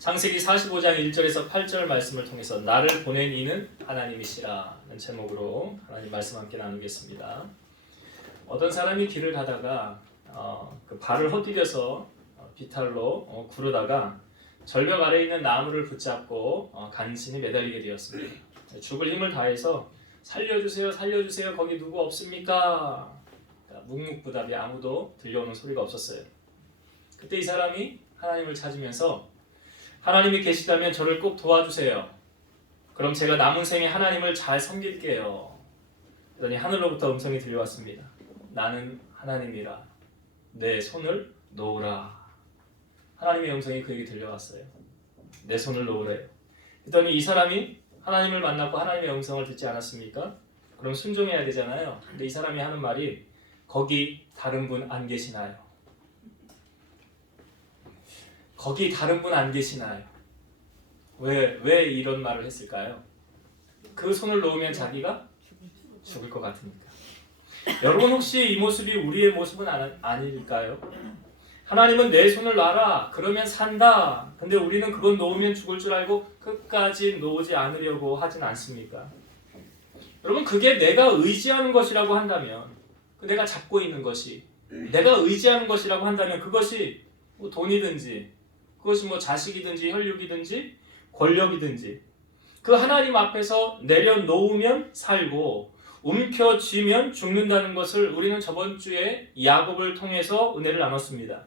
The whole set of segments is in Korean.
창세기 45장 1절에서 8절 말씀을 통해서 나를 보낸 이는 하나님이시라는 제목으로 하나님 말씀 함께 나누겠습니다. 어떤 사람이 길을 가다가 그 발을 헛디뎌서 비탈로 구르다가 절벽 아래에 있는 나무를 붙잡고 간신히 매달리게 되었습니다. 죽을 힘을 다해서 살려주세요, 살려주세요, 거기 누구 없습니까? 묵묵부답이 아무도 들려오는 소리가 없었어요. 그때 이 사람이 하나님을 찾으면서 하나님이 계시다면 저를 꼭 도와주세요. 그럼 제가 남은 생에 하나님을 잘 섬길게요. 그러니 하늘로부터 음성이 들려왔습니다. 나는 하나님이라 내 손을 놓으라. 하나님의 음성이 그에게 들려왔어요. 내 손을 놓으래요. 그랬더니 이 사람이 하나님을 만났고 하나님의 음성을 듣지 않았습니까? 그럼 순종해야 되잖아요. 근데 이 사람이 하는 말이 거기 다른 분 안 계시나요? 거기 다른 분 안 계시나요? 왜 이런 말을 했을까요? 그 손을 놓으면 자기가 죽을 것 같으니까. 여러분 혹시 이 모습이 우리의 모습은 아닐까요? 하나님은 내 손을 놔라 그러면 산다. 근데 우리는 그건 놓으면 죽을 줄 알고 끝까지 놓지 않으려고 하진 않습니까? 여러분 그게 내가 의지하는 것이라고 한다면, 내가 잡고 있는 것이 내가 의지하는 것이라고 한다면 그것이 뭐 돈이든지 그것이 뭐 자식이든지 혈육이든지 권력이든지 그 하나님 앞에서 내려놓으면 살고 움켜쥐면 죽는다는 것을 우리는 저번 주에 야곱을 통해서 은혜를 나눴습니다.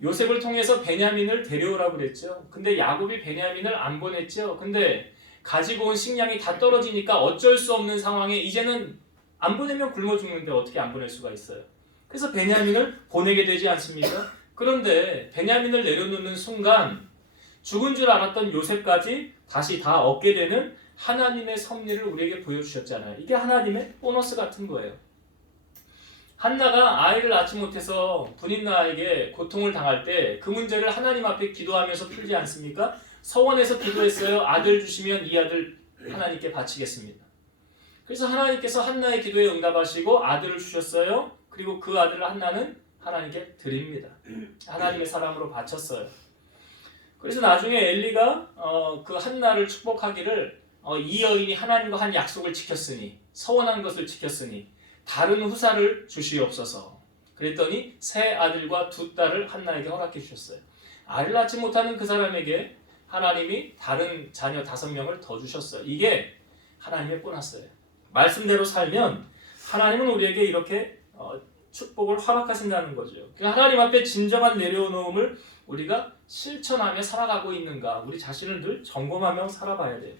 요셉을 통해서 베냐민을 데려오라고 그랬죠. 근데 야곱이 베냐민을 안 보냈죠. 근데 가지고 온 식량이 다 떨어지니까 어쩔 수 없는 상황에 이제는 안 보내면 굶어 죽는데 어떻게 안 보낼 수가 있어요. 그래서 베냐민을 보내게 되지 않습니까? 그런데 베냐민을 내려놓는 순간 죽은 줄 알았던 요셉까지 다시 다 얻게 되는 하나님의 섭리를 우리에게 보여주셨잖아요. 이게 하나님의 보너스 같은 거예요. 한나가 아이를 낳지 못해서 분인나에게 고통을 당할 때 그 문제를 하나님 앞에 기도하면서 풀지 않습니까? 서원에서 기도했어요. 아들 주시면 이 아들 하나님께 바치겠습니다. 그래서 하나님께서 한나의 기도에 응답하시고 아들을 주셨어요. 그리고 그 아들을 한나는 하나님께 드립니다. 하나님의 사람으로 바쳤어요. 그래서 나중에 엘리가 그 한나를 축복하기를 이 여인이 하나님과 한 약속을 지켰으니 서원한 것을 지켰으니 다른 후사를 주시옵소서. 그랬더니 세 아들과 두 딸을 한나에게 허락해 주셨어요. 아이를 낳지 못하는 그 사람에게 하나님이 다른 자녀 5명을 더 주셨어요. 이게 하나님의 보너스예요. 말씀대로 살면 하나님은 우리에게 이렇게 축복을 허락하신다는 거죠. 하나님 앞에 진정한 내려놓음을 우리가 실천하며 살아가고 있는가, 우리 자신을 늘 점검하며 살아봐야 돼요.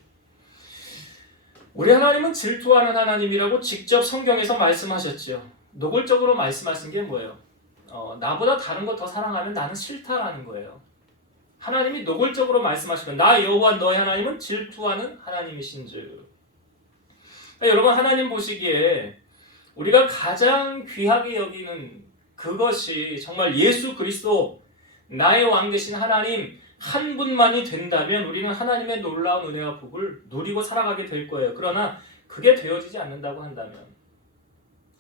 우리 하나님은 질투하는 하나님이라고 직접 성경에서 말씀하셨죠. 노골적으로 말씀하신 게 뭐예요? 나보다 다른 거 더 사랑하면 나는 싫다라는 거예요. 하나님이 노골적으로 말씀하시면 나 여호와 너의 하나님은 질투하는 하나님이신즉. 여러분 하나님 보시기에 우리가 가장 귀하게 여기는 그것이 정말 예수 그리스도 나의 왕 되신 하나님 한 분만이 된다면 우리는 하나님의 놀라운 은혜와 복을 누리고 살아가게 될 거예요. 그러나 그게 되어지지 않는다고 한다면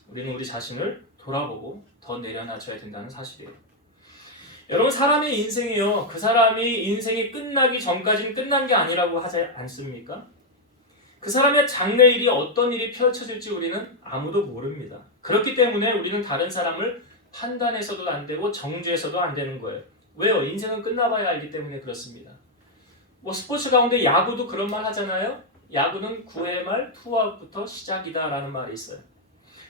우리는 우리 자신을 돌아보고 더 내려놔줘야 된다는 사실이에요. 여러분 사람의 인생이요, 그 사람이 인생이 끝나기 전까지는 끝난 게 아니라고 하지 않습니까? 그 사람의 장래일이 어떤 일이 펼쳐질지 우리는 아무도 모릅니다. 그렇기 때문에 우리는 다른 사람을 판단해서도 안 되고 정죄해서도 안 되는 거예요. 왜요? 인생은 끝나봐야 알기 때문에 그렇습니다. 뭐 스포츠 가운데 야구도 그런 말 하잖아요. 야구는 9회 말 투아웃부터 시작이다 라는 말이 있어요.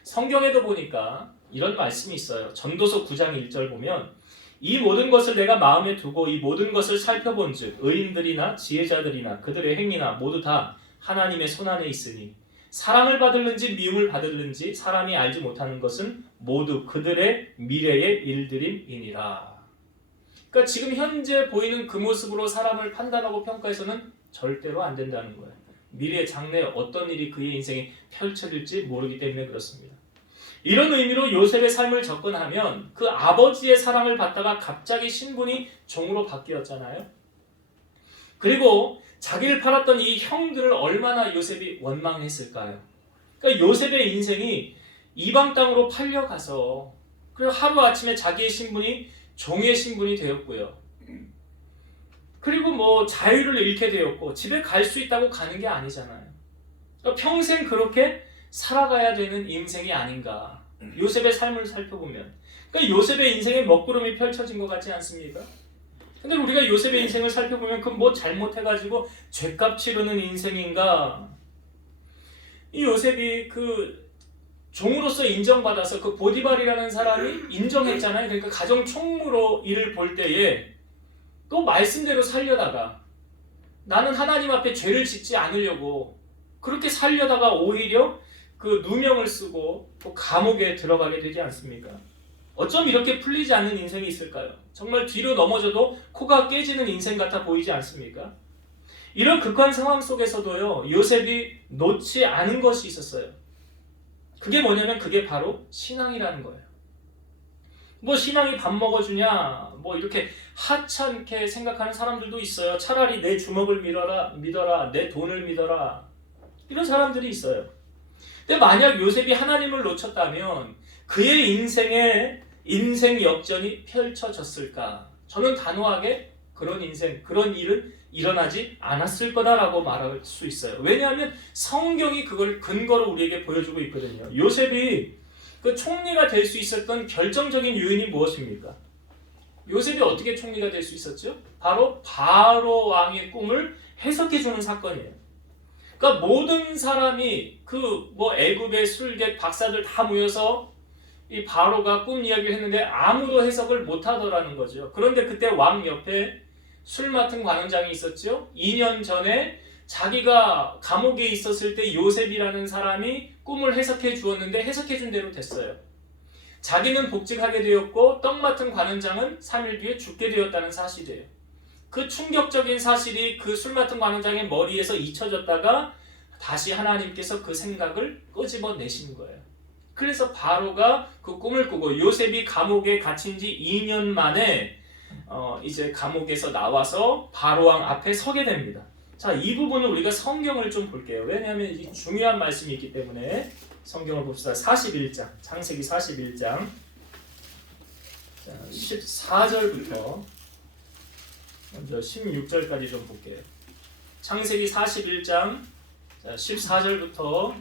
성경에도 보니까 이런 말씀이 있어요. 전도서 9장 1절 보면 이 모든 것을 내가 마음에 두고 이 모든 것을 살펴본 즉 의인들이나 지혜자들이나 그들의 행위나 모두 다 하나님의 손안에 있으니 사랑을 받을는지 미움을 받을는지 사람이 알지 못하는 것은 모두 그들의 미래의 일들임이니라. 그러니까 지금 현재 보이는 그 모습으로 사람을 판단하고 평가해서는 절대로 안 된다는 거예요. 미래 장래에 어떤 일이 그의 인생에 펼쳐질지 모르기 때문에 그렇습니다. 이런 의미로 요셉의 삶을 접근하면 그 아버지의 사랑을 받다가 갑자기 신분이 종으로 바뀌었잖아요. 그리고 자기를 팔았던 이 형들을 얼마나 요셉이 원망했을까요? 그러니까 요셉의 인생이 이방 땅으로 팔려가서 그리고 하루아침에 자기의 신분이 종의 신분이 되었고요. 뭐 자유를 잃게 되었고 집에 갈 수 있다고 가는 게 아니잖아요. 그러니까 평생 그렇게 살아가야 되는 인생이 아닌가. 요셉의 삶을 살펴보면, 그러니까 요셉의 인생에 먹구름이 펼쳐진 것 같지 않습니까? 근데 우리가 요셉의 인생을 살펴보면 그 뭐 잘못해가지고 죗값 치르는 인생인가? 이 요셉이 그 종으로서 인정받아서 그 보디발이라는 사람이 인정했잖아요. 그러니까 가정 총무로 일을 볼 때에 또 말씀대로 살려다가 나는 하나님 앞에 죄를 짓지 않으려고 그렇게 살려다가 오히려 그 누명을 쓰고 또 감옥에 들어가게 되지 않습니까? 어쩜 이렇게 풀리지 않는 인생이 있을까요? 정말 뒤로 넘어져도 코가 깨지는 인생 같아 보이지 않습니까? 이런 극한 상황 속에서도요, 요셉이 놓지 않은 것이 있었어요. 그게 뭐냐면 그게 바로 신앙이라는 거예요. 뭐 신앙이 밥 먹어주냐, 뭐 이렇게 하찮게 생각하는 사람들도 있어요. 차라리 내 주먹을 믿어라, 내 돈을 믿어라. 이런 사람들이 있어요. 근데 만약 요셉이 하나님을 놓쳤다면 그의 인생 역전이 펼쳐졌을까? 저는 단호하게 그런 인생, 그런 일은 일어나지 않았을 거다라고 말할 수 있어요. 왜냐하면 성경이 그걸 근거로 우리에게 보여주고 있거든요. 요셉이 그 총리가 될 수 있었던 결정적인 요인이 무엇입니까? 요셉이 어떻게 총리가 될 수 있었죠? 바로 바로 왕의 꿈을 해석해주는 사건이에요. 그러니까 모든 사람이 그 뭐 애굽의 술객 박사들 다 모여서 이 바로가 꿈 이야기를 했는데 아무도 해석을 못하더라는 거죠. 그런데 그때 왕 옆에 술 맡은 관원장이 있었죠. 2년 전에 자기가 감옥에 있었을 때 요셉이라는 사람이 꿈을 해석해 주었는데 해석해 준 대로 됐어요. 자기는 복직하게 되었고 떡 맡은 관원장은 3일 뒤에 죽게 되었다는 사실이에요. 그 충격적인 사실이 그 술 맡은 관원장의 머리에서 잊혀졌다가 다시 하나님께서 그 생각을 끄집어내신 거예요. 그래서 바로가 그 꿈을 꾸고 요셉이 감옥에 갇힌 지 2년 만에 이제 감옥에서 나와서 바로왕 앞에 서게 됩니다. 자, 이 부분은 우리가 성경을 좀 볼게요. 왜냐하면 이 중요한 말씀이 있기 때문에 성경을 봅시다. 41장, 창세기 41장 14절부터 먼저 16절까지 좀 볼게요. 창세기 41장 14절부터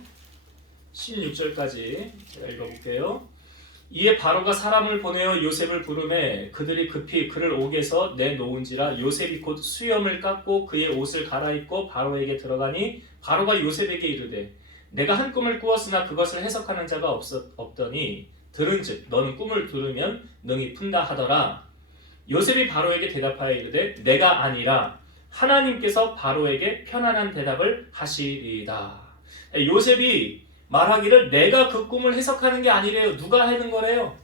16절까지 제가 읽어볼게요. 이에 바로가 사람을 보내어 요셉을 부르매 그들이 급히 그를 옥에서 내놓은지라 요셉이 곧 수염을 깎고 그의 옷을 갈아입고 바로에게 들어가니 바로가 요셉에게 이르되 내가 한 꿈을 꾸었으나 그것을 해석하는 자가 없더니 들은즉 너는 꿈을 들으면 능히 푼다 하더라. 요셉이 바로에게 대답하여 이르되 내가 아니라 하나님께서 바로에게 편안한 대답을 하시리이다. 요셉이 말하기를 내가 그 꿈을 해석하는 게 아니래요. 누가 하는 거래요?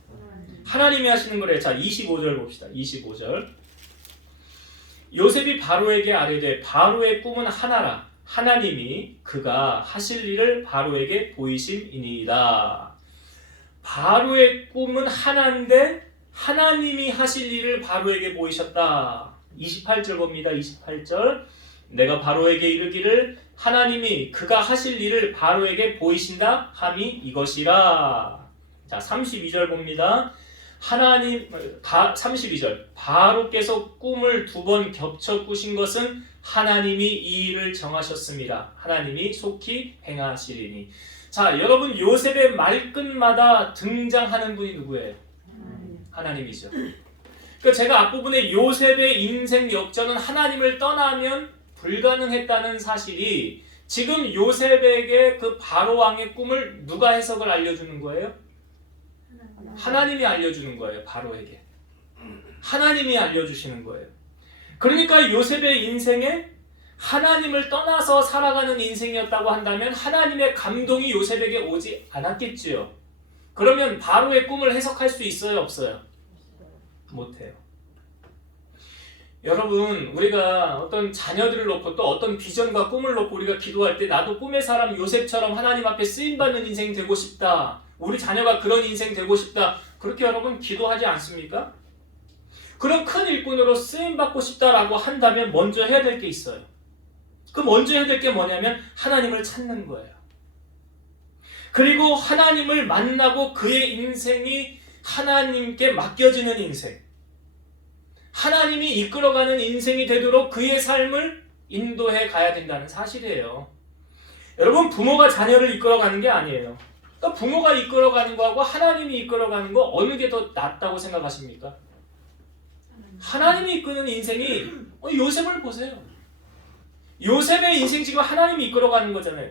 하나님이 하시는 거래요. 자, 25절 봅시다. 25절. 요셉이 바로에게 아뢰되 바로의 꿈은 하나라. 하나님이 그가 하실 일을 바로에게 보이심이니이다. 바로의 꿈은 하나인데 하나님이 하실 일을 바로에게 보이셨다. 28절 봅니다. 28절. 내가 바로에게 이르기를 하나님이 그가 하실 일을 바로에게 보이신다 함이 이것이라. 자, 32절 봅니다. 32절. 바로께서 꿈을 2번 겹쳐 꾸신 것은 하나님이 이 일을 정하셨습니다. 하나님이 속히 행하시리니. 자, 여러분 요셉의 말끝마다 등장하는 분이 누구예요? 하나님이죠. 그러니까 제가 앞부분에 요셉의 인생 역전은 하나님을 떠나면 불가능했다는 사실이 지금 요셉에게 그 바로 왕의 꿈을 누가 해석을 알려주는 거예요? 하나님이 알려주는 거예요. 바로에게. 하나님이 알려주시는 거예요. 그러니까 요셉의 인생에 하나님을 떠나서 살아가는 인생이었다고 한다면 하나님의 감동이 요셉에게 오지 않았겠지요. 그러면 바로의 꿈을 해석할 수 있어요? 없어요? 못해요. 여러분, 우리가 어떤 자녀들을 놓고 또 어떤 비전과 꿈을 놓고 우리가 기도할 때 나도 꿈의 사람 요셉처럼 하나님 앞에 쓰임받는 인생 되고 싶다. 우리 자녀가 그런 인생 되고 싶다. 그렇게 여러분 기도하지 않습니까? 그런 큰 일꾼으로 쓰임받고 싶다라고 한다면 먼저 해야 될 게 있어요. 그 먼저 해야 될 게 뭐냐면 하나님을 찾는 거예요. 그리고 하나님을 만나고 그의 인생이 하나님께 맡겨지는 인생. 하나님이 이끌어가는 인생이 되도록 그의 삶을 인도해 가야 된다는 사실이에요. 여러분, 부모가 자녀를 이끌어가는 게 아니에요. 그러니까 부모가 이끌어가는 거하고 하나님이 이끌어가는 거 어느 게 더 낫다고 생각하십니까? 하나님이 이끄는 인생이 요셉을 보세요. 요셉의 인생 지금 하나님이 이끌어가는 거잖아요.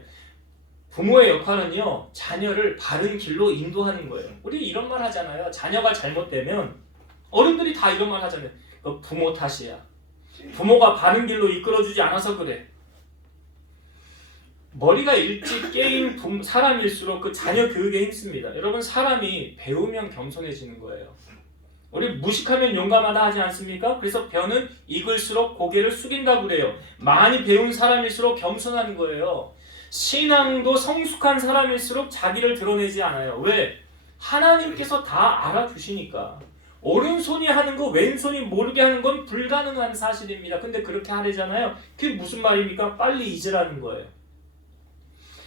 부모의 역할은요, 자녀를 바른 길로 인도하는 거예요. 우리 이런 말 하잖아요. 자녀가 잘못되면 어른들이 다 이런 말 하잖아요. 부모 탓이야. 부모가 바른 길로 이끌어주지 않아서 그래. 머리가 일찍 깨인 사람일수록 그 자녀 교육에 힘씁니다. 여러분, 사람이 배우면 겸손해지는 거예요. 우리 무식하면 용감하다 하지 않습니까? 그래서 벼는 익을수록 고개를 숙인다고 그래요. 많이 배운 사람일수록 겸손한 거예요. 신앙도 성숙한 사람일수록 자기를 드러내지 않아요. 왜? 하나님께서 다 알아주시니까. 오른손이 하는 거 왼손이 모르게 하는 건 불가능한 사실입니다. 근데 그렇게 하래잖아요. 그게 무슨 말입니까? 빨리 잊으라는 거예요.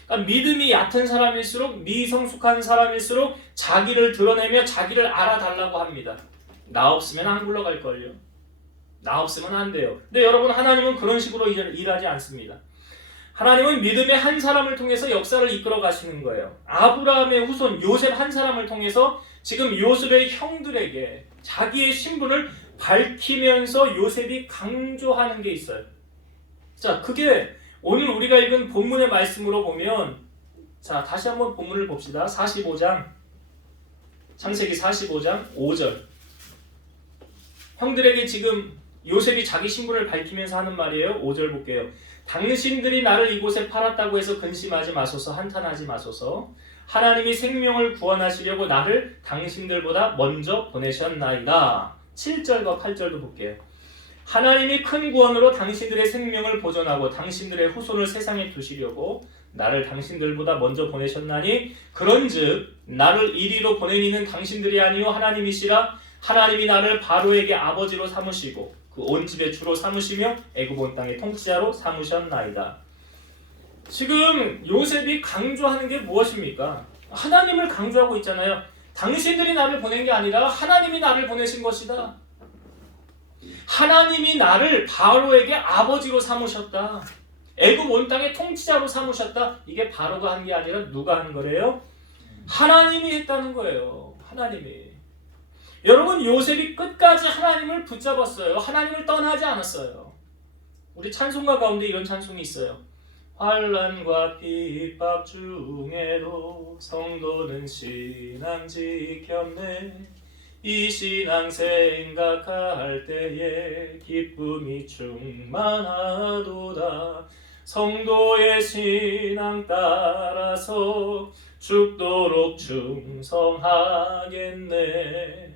그러니까 믿음이 얕은 사람일수록, 미성숙한 사람일수록 자기를 드러내며 자기를 알아달라고 합니다. 나 없으면 안 굴러갈걸요. 나 없으면 안 돼요. 근데 여러분, 하나님은 그런 식으로 일하지 않습니다. 하나님은 믿음의 한 사람을 통해서 역사를 이끌어 가시는 거예요. 아브라함의 후손 요셉 한 사람을 통해서 지금 요셉의 형들에게 자기의 신분을 밝히면서 요셉이 강조하는 게 있어요. 자, 그게 오늘 우리가 읽은 본문의 말씀으로 보면, 자, 다시 한번 본문을 봅시다. 45장, 창세기 45장 5절. 형들에게 지금 요셉이 자기 신분을 밝히면서 하는 말이에요. 5절 볼게요. 당신들이 나를 이곳에 팔았다고 해서 근심하지 마소서, 한탄하지 마소서. 하나님이 생명을 구원하시려고 나를 당신들보다 먼저 보내셨나이다. 7절과 8절도 볼게요. 하나님이 큰 구원으로 당신들의 생명을 보존하고 당신들의 후손을 세상에 두시려고 나를 당신들보다 먼저 보내셨나니 그런즉 나를 이리로 보낸 이는 당신들이 아니요 하나님이시라. 하나님이 나를 바로에게 아버지로 삼으시고 그 온 집의 주로 삼으시며 애굽 온 땅의 통치자로 삼으셨나이다. 지금 요셉이 강조하는 게 무엇입니까? 하나님을 강조하고 있잖아요. 당신들이 나를 보낸 게 아니라 하나님이 나를 보내신 것이다. 하나님이 나를 바로에게 아버지로 삼으셨다. 애굽 온 땅의 통치자로 삼으셨다. 이게 바로가 한 게 아니라 누가 한 거래요? 하나님이 했다는 거예요. 하나님이. 여러분, 요셉이 끝까지 하나님을 붙잡았어요. 하나님을 떠나지 않았어요. 우리 찬송가 가운데 이런 찬송이 있어요. 환난과 핍박 중에도 성도는 신앙 지켰네. 이 신앙 생각할 때에 기쁨이 충만하도다. 성도의 신앙 따라서 죽도록 충성하겠네.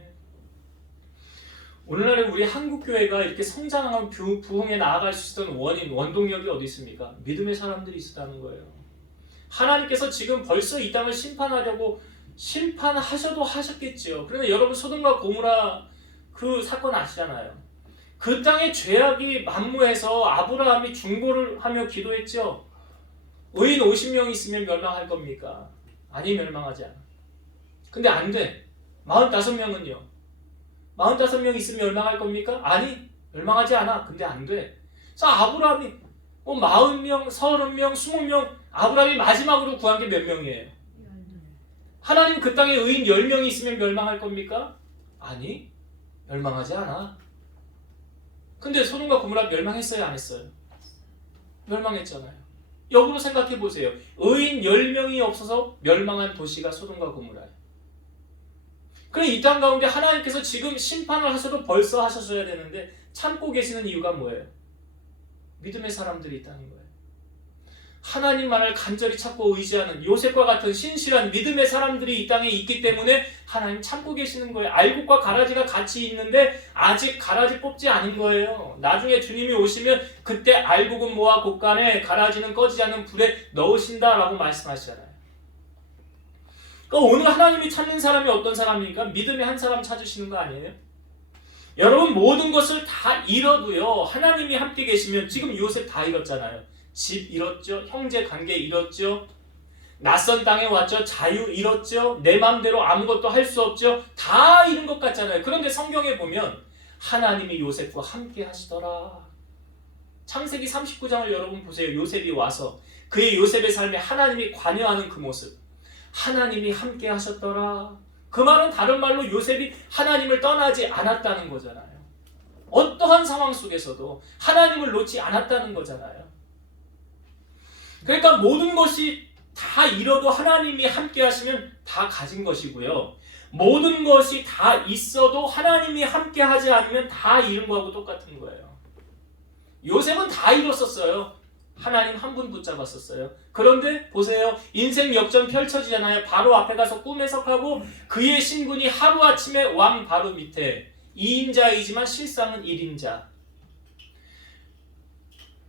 오늘날에 우리 한국교회가 이렇게 성장하고 부흥에 나아갈 수 있었던 원동력이 어디 있습니까? 믿음의 사람들이 있었다는 거예요. 하나님께서 지금 벌써 이 땅을 심판하려고 심판하셔도 하셨겠지요. 그런데 여러분, 소돔과 고모라 그 사건 아시잖아요. 그 땅에 죄악이 만무해서 아브라함이 중보를 하며 기도했죠. 의인 50명 있으면 멸망할 겁니까? 아니, 멸망하지 않아. 근데 안 돼. 45명은요. 45명 있으면 멸망할 겁니까? 아니, 멸망하지 않아. 근데 안 돼. 그래서 아브라함이 40명, 30명, 20명, 아브라함이 마지막으로 구한 게 몇 명이에요? 하나님 그 땅에 의인 10명이 있으면 멸망할 겁니까? 아니, 멸망하지 않아. 근데 소돔과 고모라 멸망했어요, 안 했어요? 멸망했잖아요. 역으로 생각해 보세요. 의인 10명이 없어서 멸망한 도시가 소돔과 고모라예요. 그럼 이 땅 가운데 하나님께서 지금 심판을 하셔도 벌써 하셨어야 되는데 참고 계시는 이유가 뭐예요? 믿음의 사람들이 있다는 거예요. 하나님만을 간절히 찾고 의지하는 요셉과 같은 신실한 믿음의 사람들이 이 땅에 있기 때문에 하나님 참고 계시는 거예요. 알곡과 가라지가 같이 있는데 아직 가라지 뽑지 않은 거예요. 나중에 주님이 오시면 그때 알곡은 모아 곳간에 가라지는 꺼지지 않는 불에 넣으신다라고 말씀하시잖아요. 그러니까 오늘 하나님이 찾는 사람이 어떤 사람입니까? 믿음의 한 사람 찾으시는 거 아니에요? 여러분, 모든 것을 다 잃어도요, 하나님이 함께 계시면, 지금 요셉 다 잃었잖아요. 집 잃었죠. 형제 관계 잃었죠. 낯선 땅에 왔죠. 자유 잃었죠. 내 마음대로 아무것도 할 수 없죠. 다 잃은 것 같잖아요. 그런데 성경에 보면 하나님이 요셉과 함께 하시더라. 창세기 39장을 여러분 보세요. 요셉이 와서 그의 요셉의 삶에 하나님이 관여하는 그 모습. 하나님이 함께 하셨더라. 그 말은 다른 말로 요셉이 하나님을 떠나지 않았다는 거잖아요. 어떠한 상황 속에서도 하나님을 놓지 않았다는 거잖아요. 그러니까 모든 것이 다 잃어도 하나님이 함께 하시면 다 가진 것이고요. 모든 것이 다 있어도 하나님이 함께 하지 않으면 다 잃은 거하고 똑같은 거예요. 요셉은 다 잃었었어요. 하나님 한 분 붙잡았었어요. 그런데 보세요. 인생 역전 펼쳐지잖아요. 바로 앞에 가서 꿈 해석하고 그의 신분이 하루아침에 왕 바로 밑에 2인자이지만 실상은 1인자.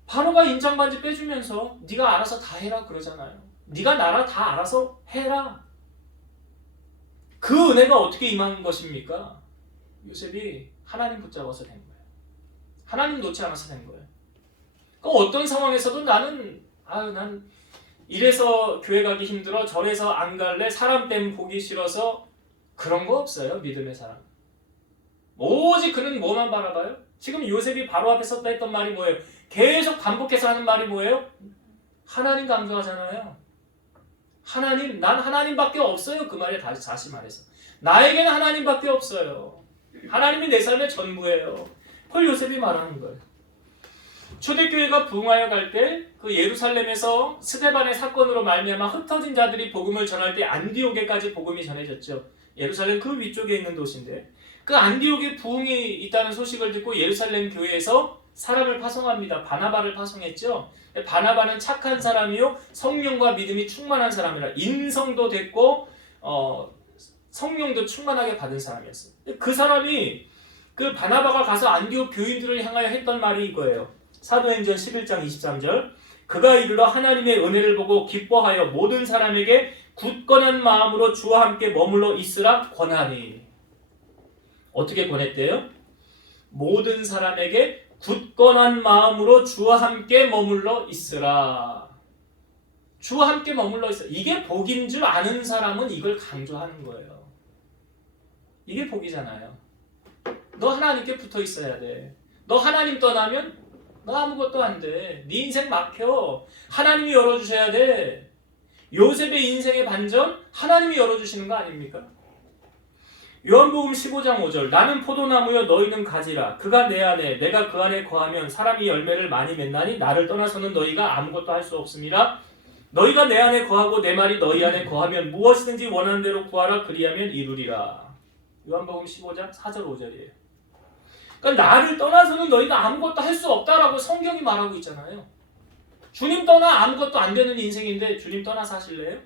바로가 인장반지 빼주면서 네가 알아서 다 해라 그러잖아요. 네가 나라 다 알아서 해라. 그 은혜가 어떻게 임한 것입니까? 요셉이 하나님 붙잡아서 된 거예요. 하나님 놓지 않아서 된 거예요. 그러니까 어떤 상황에서도 난 이래서 교회 가기 힘들어, 저래서 안 갈래, 사람 때문에 보기 싫어서, 그런 거 없어요. 믿음의 사람. 오직 그는 뭐만 바라봐요? 지금 요셉이 바로 앞에 섰다 했던 말이 뭐예요? 계속 반복해서 하는 말이 뭐예요? 하나님 강조하잖아요. 하나님, 난 하나님밖에 없어요. 그 말에 다시 말해서 나에게는 하나님밖에 없어요. 하나님이 내 삶의 전부예요. 그걸 요셉이 말하는 거예요. 초대교회가 부흥하여 갈 때 그 예루살렘에서 스데반의 사건으로 말미암아 흩어진 자들이 복음을 전할 때 안디옥에까지 복음이 전해졌죠. 예루살렘 그 위쪽에 있는 도시인데 그 안디옥에 부흥이 있다는 소식을 듣고 예루살렘 교회에서 사람을 파송합니다. 바나바를 파송했죠. 바나바는 착한 사람이요 성령과 믿음이 충만한 사람이라 인성도 됐고 성령도 충만하게 받은 사람이었어요. 그 사람이 그 바나바가 가서 안디옥 교인들을 향하여 했던 말이 이거예요. 사도행전 11장 23절 그가 이르러 하나님의 은혜를 보고 기뻐하여 모든 사람에게 굳건한 마음으로 주와 함께 머물러 있으라 권하니. 어떻게 권했대요? 모든 사람에게 굳건한 마음으로 주와 함께 머물러 있으라. 주와 함께 머물러 있으라. 이게 복인 줄 아는 사람은 이걸 강조하는 거예요. 이게 복이잖아요. 너 하나님께 붙어 있어야 돼. 너 하나님 떠나면 너 아무것도 안 돼. 네 인생 막혀. 하나님이 열어주셔야 돼. 요셉의 인생의 반전 하나님이 열어주시는 거 아닙니까? 요한복음 15장 5절 나는 포도나무여 너희는 가지라. 그가 내 안에 내가 그 안에 거하면 사람이 열매를 많이 맺나니 나를 떠나서는 너희가 아무것도 할 수 없음이라. 너희가 내 안에 거하고 내 말이 너희 안에 거하면 무엇이든지 원하는 대로 구하라. 그리하면 이루리라. 요한복음 15장 4절 5절이에요. 그러니까 나를 떠나서는 너희가 아무것도 할 수 없다라고 성경이 말하고 있잖아요. 주님 떠나 아무것도 안 되는 인생인데 주님 떠나서 하실래요?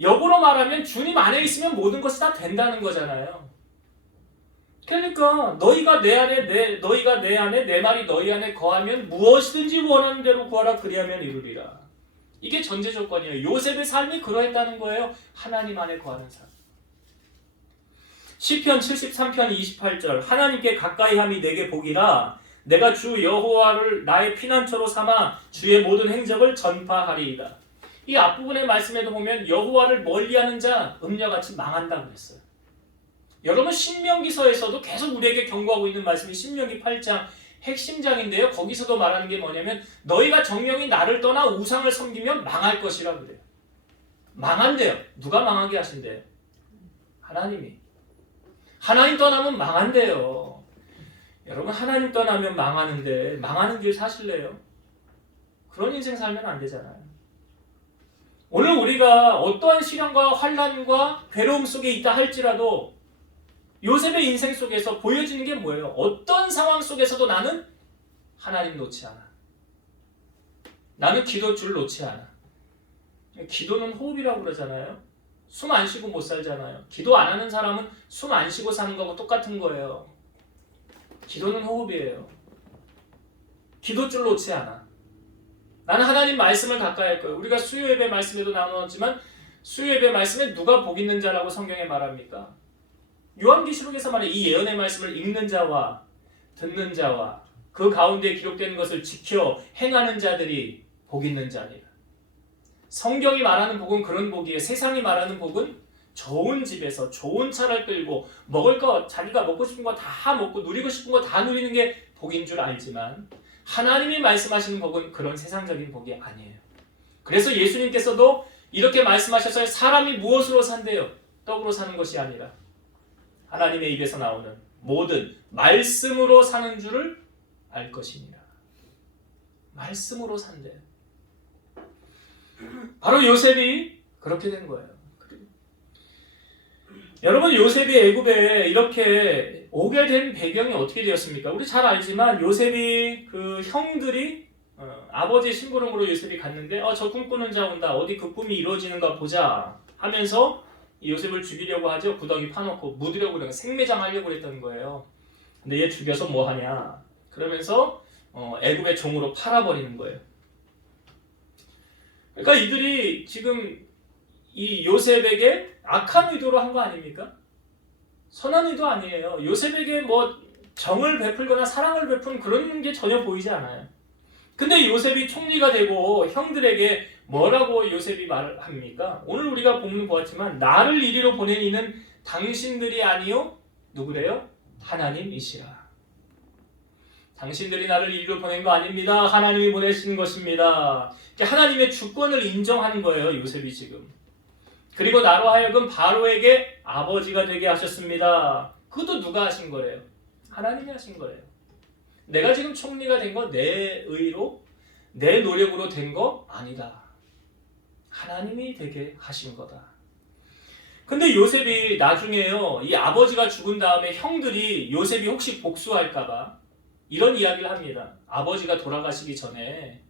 역으로 말하면 주님 안에 있으면 모든 것이 다 된다는 거잖아요. 그러니까 너희가 내 안에 내 말이 너희 안에 거하면 무엇이든지 원하는 대로 구하라. 그리하면 이루리라. 이게 전제 조건이에요. 요셉의 삶이 그러했다는 거예요. 하나님 안에 거하는 삶. 시편 73편 28절 하나님께 가까이함이 내게 복이라. 내가 주 여호와를 나의 피난처로 삼아 주의 모든 행적을 전파하리이다. 이 앞부분의 말씀에도 보면 여호와를 멀리하는 자 음녀같이 망한다고 그랬어요. 여러분 신명기서에서도 계속 우리에게 경고하고 있는 말씀이 신명기 8장 핵심장인데요. 거기서도 말하는 게 뭐냐면 너희가 정령이 나를 떠나 우상을 섬기면 망할 것이라 그래요. 망한대요. 누가 망하게 하신대요? 하나님이. 하나님 떠나면 망한대요. 여러분 하나님 떠나면 망하는데 망하는 길 사실래요? 그런 인생 살면 안 되잖아요. 오늘 우리가 어떠한 시련과 환난과 괴로움 속에 있다 할지라도 요셉의 인생 속에서 보여지는 게 뭐예요? 어떤 상황 속에서도 나는 하나님 놓지 않아. 나는 기도줄 놓지 않아. 기도는 호흡이라고 그러잖아요. 숨 안 쉬고 못 살잖아요. 기도 안 하는 사람은 숨 안 쉬고 사는 거하고 똑같은 거예요. 기도는 호흡이에요. 기도줄 놓지 않아. 나는 하나님 말씀을 가까이 할 거예요. 우리가 수요예배 말씀에도 나누었지만 수요예배 말씀에 누가 복 있는 자라고 성경에 말합니까? 요한계시록에서 말해 이 예언의 말씀을 읽는 자와 듣는 자와 그 가운데 기록되는 것을 지켜 행하는 자들이 복 있는 자니라. 성경이 말하는 복은 그런 복이에요. 세상이 말하는 복은 좋은 집에서 좋은 차를 끌고 먹을 거 자기가 먹고 싶은 거 다 먹고 누리고 싶은 거 다 누리는 게 복인 줄 알지만 하나님이 말씀하시는 복은 그런 세상적인 복이 아니에요. 그래서 예수님께서도 이렇게 말씀하셨어요. 사람이 무엇으로 산대요? 떡으로 사는 것이 아니라 하나님의 입에서 나오는 모든 말씀으로 사는 줄을 알 것이니라. 말씀으로 산대요. 바로 요셉이 그렇게 된 거예요. 여러분, 요셉이 애굽에 이렇게 오게 된 배경이 어떻게 되었습니까? 우리 잘 알지만 요셉이 그 형들이 아버지의 심부름으로 요셉이 갔는데 저 꿈꾸는 자 온다. 어디 그 꿈이 이루어지는가 보자 하면서 요셉을 죽이려고 하죠. 구덩이 파놓고 묻으려고 그래요. 생매장 하려고 그랬던 거예요. 근데 얘 죽여서 뭐 하냐? 그러면서 애굽의 종으로 팔아버리는 거예요. 그러니까 이들이 지금 이 요셉에게 악한 의도로 한 거 아닙니까? 선한 의도 아니에요. 요셉에게 뭐 정을 베풀거나 사랑을 베푼 그런 게 전혀 보이지 않아요. 근데 요셉이 총리가 되고 형들에게 뭐라고 요셉이 말을 합니까? 오늘 우리가 본문 보았지만 나를 이리로 보낸 이는 당신들이 아니요 누구래요? 하나님이시라. 당신들이 나를 이리로 보낸 거 아닙니다. 하나님이 보내신 것입니다. 하나님의 주권을 인정하는 거예요, 요셉이 지금. 그리고 나로 하여금 바로에게 아버지가 되게 하셨습니다. 그것도 누가 하신 거래요? 하나님이 하신 거예요. 내가 지금 총리가 된 거 내 의로, 내 노력으로 된 거 아니다. 하나님이 되게 하신 거다. 근데 요셉이 나중에요, 이 아버지가 죽은 다음에 형들이 요셉이 혹시 복수할까봐 이런 이야기를 합니다. 아버지가 돌아가시기 전에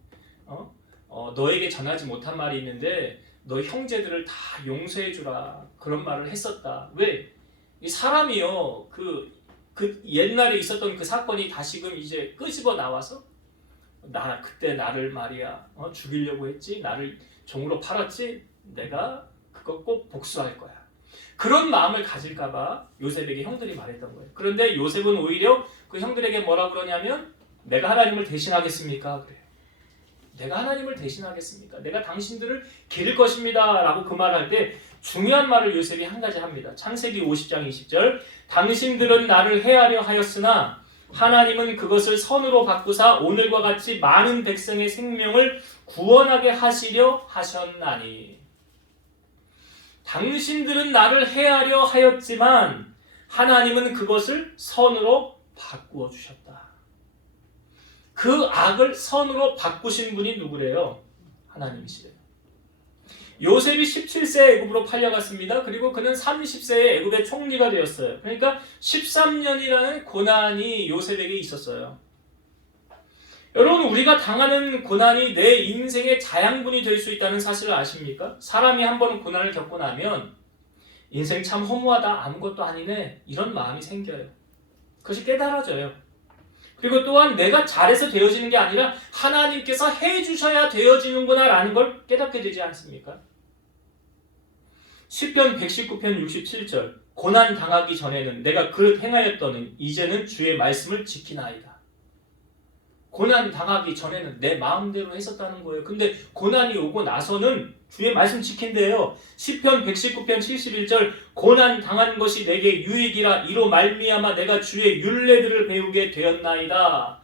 너에게 전하지 못한 말이 있는데 너 형제들을 다 용서해주라. 그런 말을 했었다. 왜? 이 사람이요, 그 옛날에 있었던 그 사건이 다시금 이제 끄집어 나와서 그때 나를 말이야 죽이려고 했지, 나를 종으로 팔았지, 내가 그거 꼭 복수할 거야. 그런 마음을 가질까봐 요셉에게 형들이 말했던 거예요. 그런데 요셉은 오히려 그 형들에게 뭐라 그러냐면 내가 하나님을 대신하겠습니까? 그래요. 내가 하나님을 대신하겠습니까? 내가 당신들을 기를 것입니다. 라고 그 말을 할 때 중요한 말을 요셉이 한 가지 합니다. 창세기 50장 20절 당신들은 나를 해하려 하였으나 하나님은 그것을 선으로 바꾸사 오늘과 같이 많은 백성의 생명을 구원하게 하시려 하셨나니. 당신들은 나를 해하려 하였지만 하나님은 그것을 선으로 바꾸어 주셨다. 그 악을 선으로 바꾸신 분이 누구래요? 하나님이시래요. 요셉이 17세에 애굽으로 팔려갔습니다. 그리고 그는 30세에 애굽의 총리가 되었어요. 그러니까 13년이라는 고난이 요셉에게 있었어요. 여러분, 우리가 당하는 고난이 내 인생의 자양분이 될 수 있다는 사실을 아십니까? 사람이 한 번 고난을 겪고 나면 인생 참 허무하다, 아무것도 아니네, 이런 마음이 생겨요. 그것이 깨달아져요. 그리고 또한 내가 잘해서 되어지는 게 아니라 하나님께서 해주셔야 되어지는구나 라는 걸 깨닫게 되지 않습니까? 시편 119편 67절 고난 당하기 전에는 내가 그릇 행하였더니 이제는 주의 말씀을 지키나이다. 고난 당하기 전에는 내 마음대로 했었다는 거예요. 근데 고난이 오고 나서는 주의 말씀 지킨대요. 시편 119편 71절 고난 당한 것이 내게 유익이라 이로 말미암아 내가 주의 율례들을 배우게 되었나이다.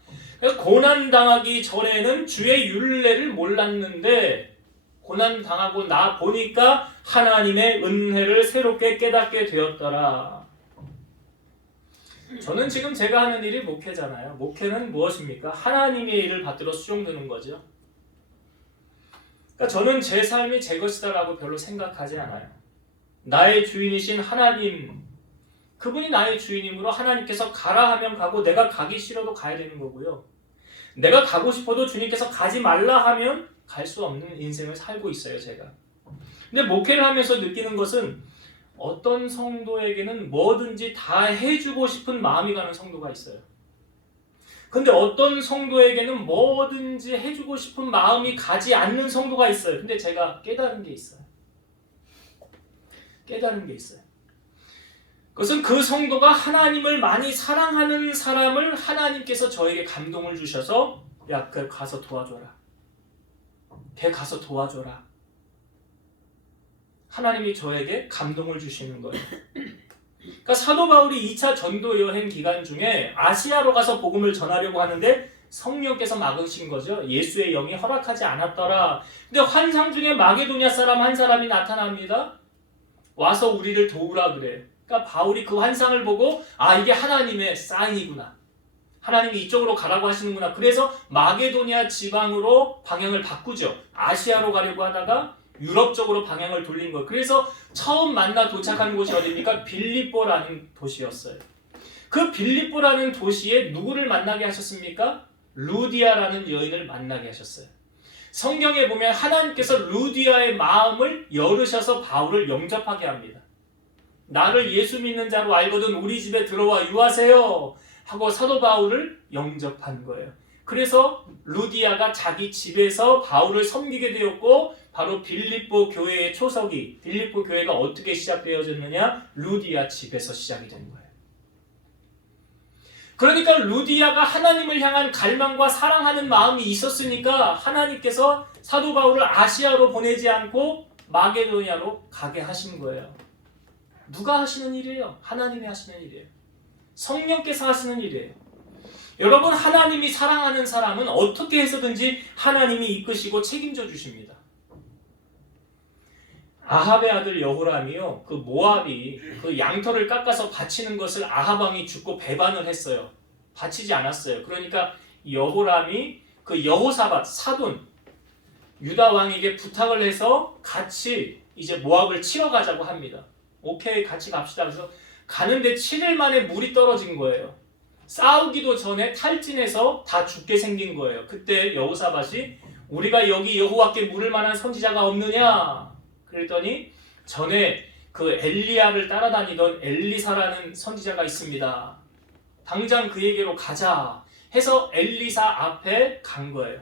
고난 당하기 전에는 주의 율례를 몰랐는데 고난 당하고 나 보니까 하나님의 은혜를 새롭게 깨닫게 되었더라. 저는 지금 제가 하는 일이 목회잖아요. 목회는 무엇입니까? 하나님의 일을 받들어 수종드는 거죠. 그러니까 저는 제 삶이 제 것이다라고 별로 생각하지 않아요. 나의 주인이신 하나님, 그분이 나의 주인이므로 하나님께서 가라 하면 가고 내가 가기 싫어도 가야 되는 거고요. 내가 가고 싶어도 주님께서 가지 말라 하면 갈 수 없는 인생을 살고 있어요, 제가. 근데 목회를 하면서 느끼는 것은 어떤 성도에게는 뭐든지 다 해주고 싶은 마음이 가는 성도가 있어요. 근데 어떤 성도에게는 뭐든지 해주고 싶은 마음이 가지 않는 성도가 있어요. 근데 제가 깨달은 게 있어요. 깨달은 게 있어요. 그것은 그 성도가 하나님을 많이 사랑하는 사람을 하나님께서 저에게 감동을 주셔서 야, 걔 가서 도와줘라. 걔 가서 도와줘라. 하나님이 저에게 감동을 주시는 거예요. 그러니까 사도 바울이 2차 전도 여행 기간 중에 아시아로 가서 복음을 전하려고 하는데 성령께서 막으신 거죠. 예수의 영이 허락하지 않았더라. 근데 환상 중에 마게도냐 사람 한 사람이 나타납니다. 와서 우리를 도우라 그래요. 그러니까 바울이 그 환상을 보고 이게 하나님의 사인이구나. 하나님이 이쪽으로 가라고 하시는구나. 그래서 마게도냐 지방으로 방향을 바꾸죠. 아시아로 가려고 하다가 유럽 쪽으로 방향을 돌린 거예요. 그래서 처음 만나 도착한 곳이 어디입니까? 빌립보라는 도시였어요. 그 빌립보라는 도시에 누구를 만나게 하셨습니까? 루디아라는 여인을 만나게 하셨어요. 성경에 보면 하나님께서 루디아의 마음을 열으셔서 바울을 영접하게 합니다. 나를 예수 믿는 자로 알거든 우리 집에 들어와 유하세요 하고 사도 바울을 영접한 거예요. 그래서 루디아가 자기 집에서 바울을 섬기게 되었고 바로 빌립보 교회의 초석이 빌립보 교회가 어떻게 시작되어졌느냐? 루디아 집에서 시작이 된 거예요. 그러니까 루디아가 하나님을 향한 갈망과 사랑하는 마음이 있었으니까 하나님께서 사도 바울을 아시아로 보내지 않고 마게도냐로 가게 하신 거예요. 누가 하시는 일이에요? 하나님이 하시는 일이에요. 성령께서 하시는 일이에요. 여러분, 하나님이 사랑하는 사람은 어떻게 해서든지 하나님이 이끄시고 책임져 주십니다. 아합의 아들 여호람이요, 그 모압이 그 양털을 깎아서 바치는 것을 아합 왕이 죽고 배반을 했어요. 바치지 않았어요. 그러니까 여호람이 그 여호사밧 사돈 유다 왕에게 부탁을 해서 같이 이제 모압을 치러 가자고 합니다. 오케이, 같이 갑시다. 그래서 가는데 7일 만에 물이 떨어진 거예요. 싸우기도 전에 탈진해서 다 죽게 생긴 거예요. 그때 여호사밧이 우리가 여기 여호와께 물을 만한 선지자가 없느냐? 그랬더니 전에 그 엘리야를 따라다니던 엘리사라는 선지자가 있습니다. 당장 그에게로 가자 해서 엘리사 앞에 간 거예요.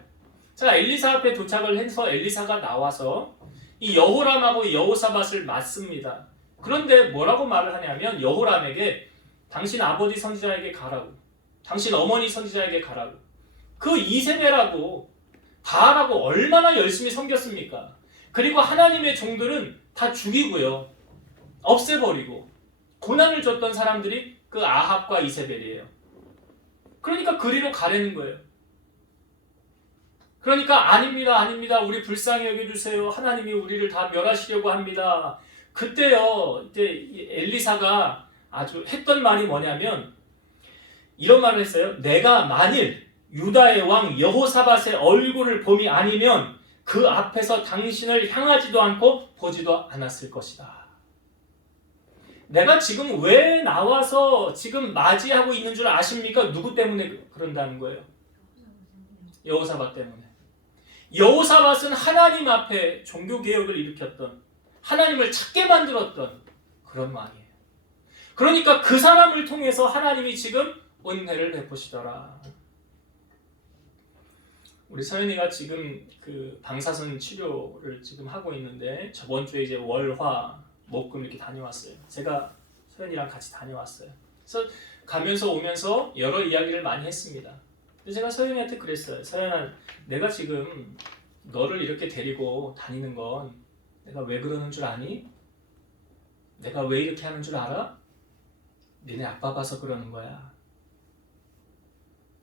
자, 엘리사 앞에 도착을 해서 엘리사가 나와서 이 여호람하고 여호사밧을 맞습니다. 그런데 뭐라고 말을 하냐면 여호람에게 당신 아버지 선지자에게 가라고, 당신 어머니 선지자에게 가라고. 그 이세벨하고 바알하고 얼마나 열심히 섬겼습니까? 그리고 하나님의 종들은 다 죽이고요, 없애버리고 고난을 줬던 사람들이 그 아합과 이세벨이에요. 그러니까 그리로 가라는 거예요. 그러니까 아닙니다, 우리 불쌍히 여겨주세요, 하나님이 우리를 다 멸하시려고 합니다. 그때요, 이제 엘리사가 아주 했던 말이 뭐냐면 이런 말을 했어요. 내가 만일 유다의 왕 여호사밧의 얼굴을 봄이 아니면 그 앞에서 당신을 향하지도 않고 보지도 않았을 것이다. 내가 지금 왜 나와서 지금 맞이하고 있는 줄 아십니까? 누구 때문에 그런다는 거예요? 여호사밧 때문에. 여호사밧은 하나님 앞에 종교개혁을 일으켰던, 하나님을 찾게 만들었던 그런 왕이에요. 그러니까 그 사람을 통해서 하나님이 지금 은혜를 베푸시더라. 우리 서연이가 지금 그 방사선 치료를 지금 하고 있는데 저번 주에 이제 월, 화, 목, 금 이렇게 다녀왔어요. 제가 서연이랑 같이 다녀왔어요. 그래서 가면서 오면서 여러 이야기를 많이 했습니다. 근데 제가 서연이한테 그랬어요. 서연아, 내가 지금 너를 이렇게 데리고 다니는 건 내가 왜 그러는 줄 아니? 내가 왜 이렇게 하는 줄 알아? 니네 아빠 봐서 그러는 거야.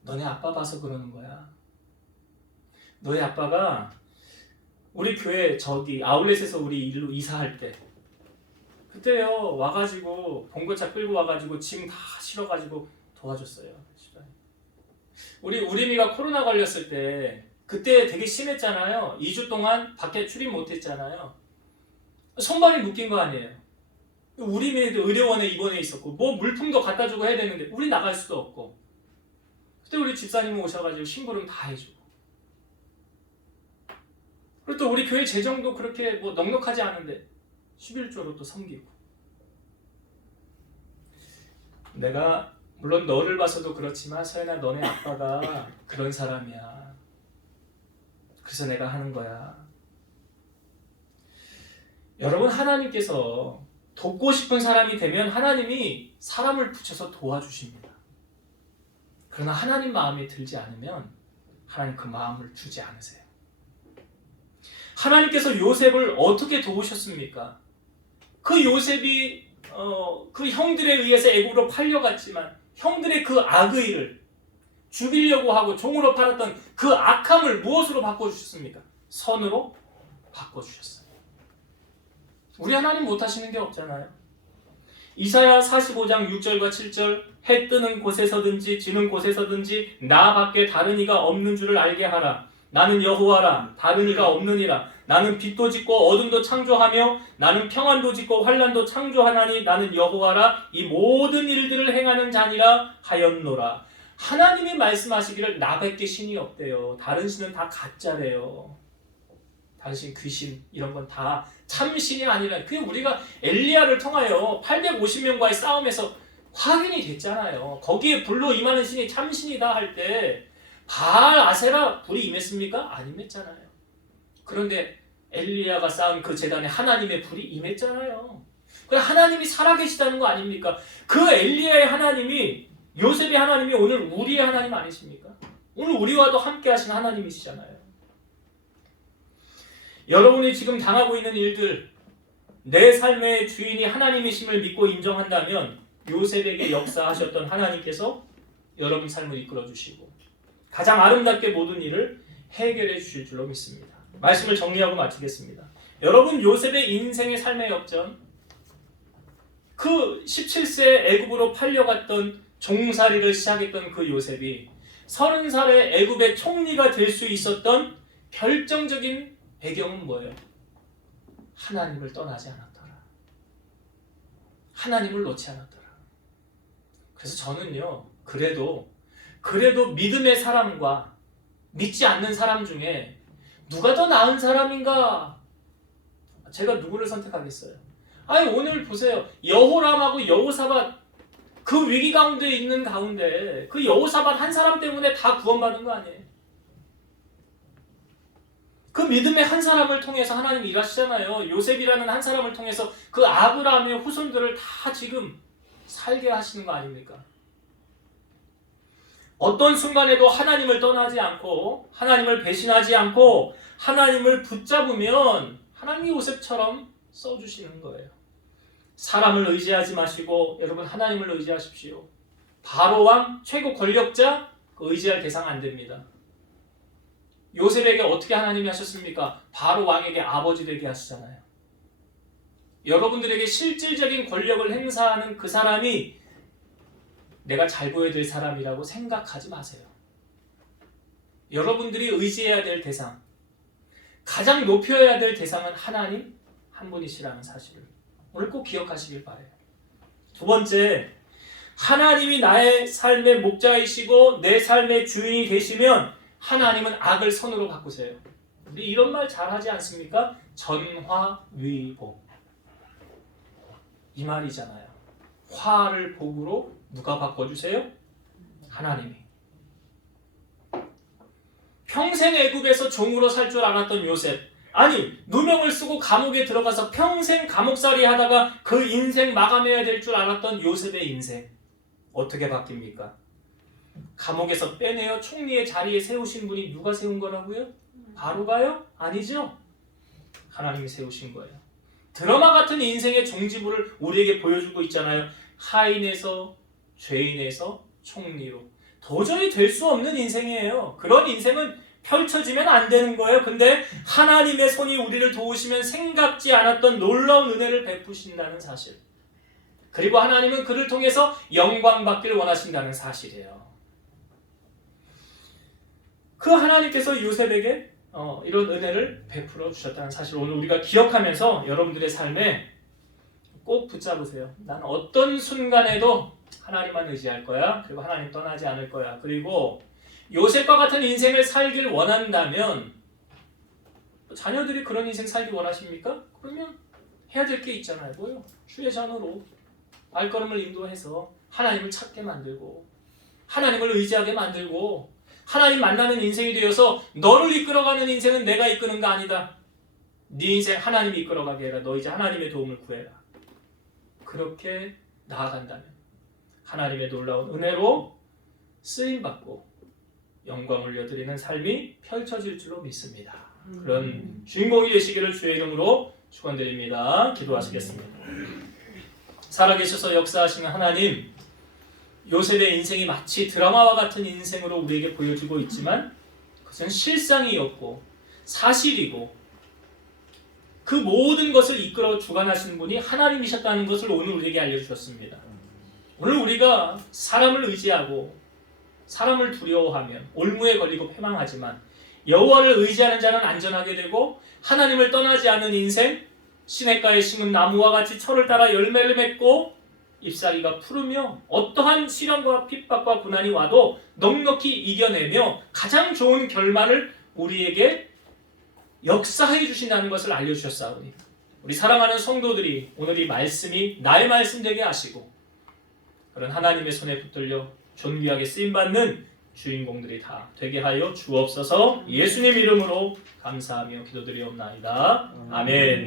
너네 아빠 봐서 그러는 거야. 너희 아빠가 우리 교회 저기 아울렛에서 우리 일로 이사할 때 그때요 와가지고 봉고차 끌고 와가지고 짐 다 실어가지고 도와줬어요. 우리 우림이가 코로나 걸렸을 때 그때 되게 심했잖아요. 2주 동안 밖에 출입 못했잖아요. 손발이 묶인 거 아니에요. 우림이도 의료원에 입원해 있었고 뭐 물품도 갖다 주고 해야 되는데 우리 나갈 수도 없고 그때 우리 집사님 오셔가지고 심부름 다 해주고 그리고 또 우리 교회 재정도 그렇게 뭐 넉넉하지 않은데 11조로 또 섬기고 내가 물론 너를 봐서도 그렇지만 서연아 너네 아빠가 그런 사람이야. 그래서 내가 하는 거야. 여러분 하나님께서 돕고 싶은 사람이 되면 하나님이 사람을 붙여서 도와주십니다. 그러나 하나님 마음에 들지 않으면 하나님 그 마음을 주지 않으세요. 하나님께서 요셉을 어떻게 도우셨습니까? 그 요셉이 그 형들에 의해서 애굽으로 팔려갔지만 형들의 그 악의를 죽이려고 하고 종으로 팔았던 그 악함을 무엇으로 바꿔주셨습니까? 선으로 바꿔주셨어요. 우리 하나님 못하시는 게 없잖아요. 이사야 45장 6절과 7절 해 뜨는 곳에서든지 지는 곳에서든지 나 밖에 다른 이가 없는 줄을 알게 하라. 나는 여호와라. 다른 이가 없느니라. 나는 빛도 짓고 어둠도 창조하며 나는 평안도 짓고 환난도 창조하나니 나는 여호와라. 이 모든 일들을 행하는 자니라 하였노라. 하나님이 말씀하시기를 나밖에 신이 없대요. 다른 신은 다 가짜래요. 당신 귀신 이런 건 다 참신이 아니라 그게 우리가 엘리야를 통하여 850명과의 싸움에서 확인이 됐잖아요. 거기에 불로 임하는 신이 참신이다 할 때 바알 아세라 불이 임했습니까? 안 임했잖아요. 그런데 엘리야가 쌓은 그 제단에 하나님의 불이 임했잖아요. 그래 하나님이 살아계시다는 거 아닙니까? 그 엘리야의 하나님이 요셉의 하나님이 오늘 우리의 하나님 아니십니까? 오늘 우리와도 함께 하신 하나님이시잖아요. 여러분이 지금 당하고 있는 일들, 내 삶의 주인이 하나님이심을 믿고 인정한다면 요셉에게 역사하셨던 하나님께서 여러분 삶을 이끌어 주시고 가장 아름답게 모든 일을 해결해 주실 줄로 믿습니다. 말씀을 정리하고 마치겠습니다. 여러분 요셉의 인생의 삶의 역전, 그 17세 애굽으로 팔려갔던 종살이를 시작했던 그 요셉이 30살의 애굽의 총리가 될 수 있었던 결정적인 배경은 뭐예요? 하나님을 떠나지 않았더라. 하나님을 놓지 않았더라. 그래서 저는요, 그래도 믿음의 사람과 믿지 않는 사람 중에 누가 더 나은 사람인가? 제가 누구를 선택하겠어요? 아니 오늘 보세요. 여호람하고 여호사밧 그 위기 가운데 있는 가운데 그 여호사밧 한 사람 때문에 다 구원받은 거 아니에요? 그 믿음의 한 사람을 통해서 하나님이 일하시잖아요. 요셉이라는 한 사람을 통해서 그 아브라함의 후손들을 다 지금 살게 하시는 거 아닙니까? 어떤 순간에도 하나님을 떠나지 않고 하나님을 배신하지 않고 하나님을 붙잡으면 하나님이 요셉처럼 써주시는 거예요. 사람을 의지하지 마시고 여러분 하나님을 의지하십시오. 바로 왕 최고 권력자 의지할 대상 안 됩니다. 요셉에게 어떻게 하나님이 하셨습니까? 바로 왕에게 아버지 되게 하시잖아요. 여러분들에게 실질적인 권력을 행사하는 그 사람이 내가 잘 보여야 될 사람이라고 생각하지 마세요. 여러분들이 의지해야 될 대상, 가장 높여야 될 대상은 하나님 한 분이시라는 사실을 오늘 꼭 기억하시길 바라요. 두 번째, 하나님이 나의 삶의 목자이시고 내 삶의 주인이 되시면 하나님은 악을 선으로 바꾸세요. 우리 이런 말 잘하지 않습니까? 전화위복. 이 말이잖아요. 화를 복으로 누가 바꿔주세요? 하나님이. 평생 애굽에서 종으로 살 줄 알았던 요셉, 아니 누명을 쓰고 감옥에 들어가서 평생 감옥살이 하다가 그 인생 마감해야 될 줄 알았던 요셉의 인생 어떻게 바뀝니까? 감옥에서 빼내어 총리의 자리에 세우신 분이 누가 세운 거라고요? 바로가요? 아니죠. 하나님이 세우신 거예요. 드라마 같은 인생의 종지부를 우리에게 보여주고 있잖아요. 하인에서 죄인에서 총리로. 도저히 될 수 없는 인생이에요. 그런 인생은 펼쳐지면 안 되는 거예요. 근데 하나님의 손이 우리를 도우시면 생각지 않았던 놀라운 은혜를 베푸신다는 사실. 그리고 하나님은 그를 통해서 영광 받기를 원하신다는 사실이에요. 그 하나님께서 요셉에게 이런 은혜를 베풀어 주셨다는 사실 오늘 우리가 기억하면서 여러분들의 삶에 꼭 붙잡으세요. 나는 어떤 순간에도 하나님만 의지할 거야. 그리고 하나님 떠나지 않을 거야. 그리고 요셉과 같은 인생을 살길 원한다면 자녀들이 그런 인생 살기 원하십니까? 그러면 해야 될 게 있잖아요. 뭐요? 주의 자녀로 발걸음을 인도해서 하나님을 찾게 만들고 하나님을 의지하게 만들고 하나님 만나는 인생이 되어서 너를 이끌어가는 인생은 내가 이끄는 거 아니다. 네 인생 하나님이 이끌어가게 해라. 너 이제 하나님의 도움을 구해라. 그렇게 나아간다면 하나님의 놀라운 은혜로 쓰임받고 영광을 올려드리는 삶이 펼쳐질 줄로 믿습니다. 그런 주인공이 되시기를 주의 이름으로 축원드립니다. 기도하시겠습니다. 살아계셔서 역사하시는 하나님, 요셉의 인생이 마치 드라마와 같은 인생으로 우리에게 보여지고 있지만 그것은 실상이었고 사실이고 그 모든 것을 이끌어 주관하시는 분이 하나님이셨다는 것을 오늘 우리에게 알려주셨습니다. 오늘 우리가 사람을 의지하고 사람을 두려워하면 올무에 걸리고 패망하지만 여호와를 의지하는 자는 안전하게 되고 하나님을 떠나지 않는 인생, 시냇가에 심은 나무와 같이 철을 따라 열매를 맺고 잎사귀가 푸르며 어떠한 시련과 핍박과 고난이 와도 넉넉히 이겨내며 가장 좋은 결말을 우리에게 역사해 주신다는 것을 알려주셨사오니 우리 사랑하는 성도들이 오늘 이 말씀이 나의 말씀 되게 하시고 그런 하나님의 손에 붙들려 존귀하게 쓰임받는 주인공들이 다 되게 하여 주옵소서. 예수님 이름으로 감사하며 기도드리옵나이다. 아멘.